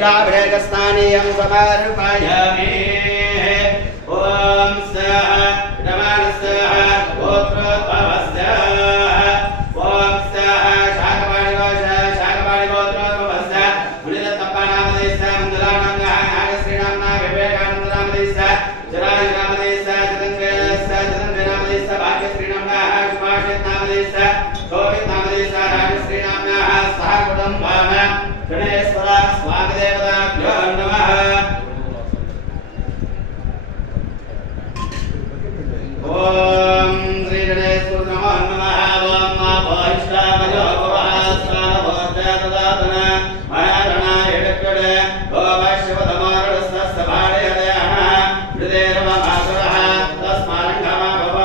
तैलाभिषेकस्नानीयं समर्पयामि। ॐ स्वाहा नमः गोत्रोद्भवस्य ॐ स्वाहा शाकवाणिगोत्रोद्भवस्य मुनिरत्नप्पनामदेस्य मन्दुलानाम्नः नागश्रीनाम्नः विवेकानन्दनामदेस्य जरायुनामदेस्य जतन्वेनामदेस्य भाग्यश्रीनाम्नः सुभाषितनामदेस्य शोभितनामदेस्य राजश्रीनाम्नः सह कुटुम्बाः गणेश्वर स्वागदेवताभ्यो नमः। ओम श्री गणेश्वर नमो नमः। ओम महिष्ठामयो भवः स्वानभोजददातन महारणाय डक्कड़े ओम शिवधमारडस्तस्तभाडयदयः हृदयर्वमासुरः तस्मारङ्गमा भव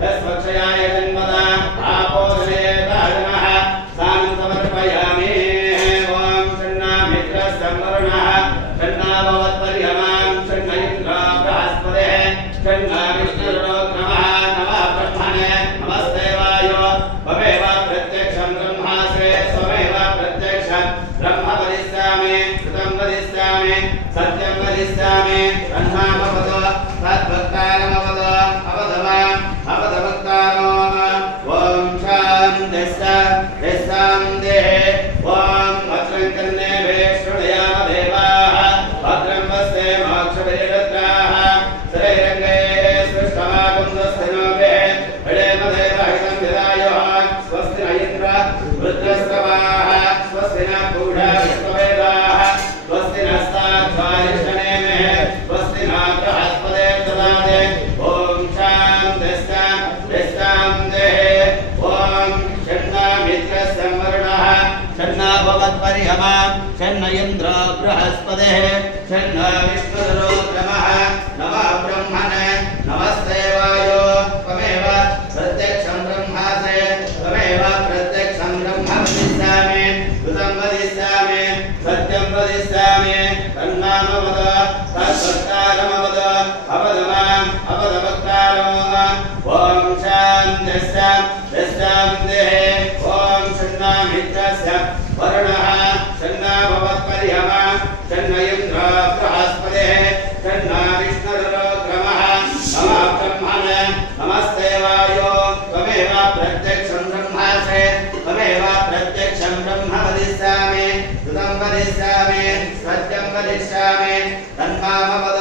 तस्वक्षयाय जन्मदा आपोदनेताजनः सानं समर्पयामि। ओम षण्णामित्रसंवरणः षण्णाभवत्पर्यमां षण्णैन्द्रो बृहस्पतिः षण्णाविष्णुर्नो सत्यं वदिष्यामि ब्रह्मावतो तद्भक्तारमवतो अवधवाम् अवधभक्तारो ॐ शान्तिः ॐ भद्रं कर्णेभिः शृणुयाम देवाः भद्रं पश्ये मोक्षभिर्भद्राः श्रीरङ्गैः सृष्टमाकुन्दस्थिनोभिः हृदयमदेवहितं विदायुः स्वस्ति न इन्द्र रुद्रस्तवाः स्वस्ति न पूषा विश्ववेदाः स्वस्ति नस्ताध्वारिष्ठनेमिः स्वस्ति न बृहस्पते ददाते ॐ शान्तिः ॐ षण्णामित्रसंवरणः षण्णाभवत्पर्यमा षण्ण इन्द्रो बृहस्पतिः षण्ण विष्णुरुद्रमः नमः ब्रह्मणे नमस्ते वायो त्वमेव प्रत्यक्षं ब्रह्मासि त्वमेव प्रत्यक्षं ब्रह्म वदिष्यामि कृतं वदिष्यामि सत्यं वदिष्यामि तन्नामवद तद्भक्तारमवद अवदमाम् अवदभक्तारो ॐ शान्तिः ॐ षण्णामित्रस्य वर्णः षण्णाभवत्पर्यमा षण्ण इन्द्रो बृहस्पतिः षण्ण विष्णुरुद्रमः नमः ब्रह्मणे नमस्ते वायो त्वमेव प्रत्यक्षं ब्रह्मासि त्वमेव प्रत्यक्षं ब्रह्म वदिष्यामि कृतं वदिष्यामि सत्यं वदिष्यामि तन्मामवद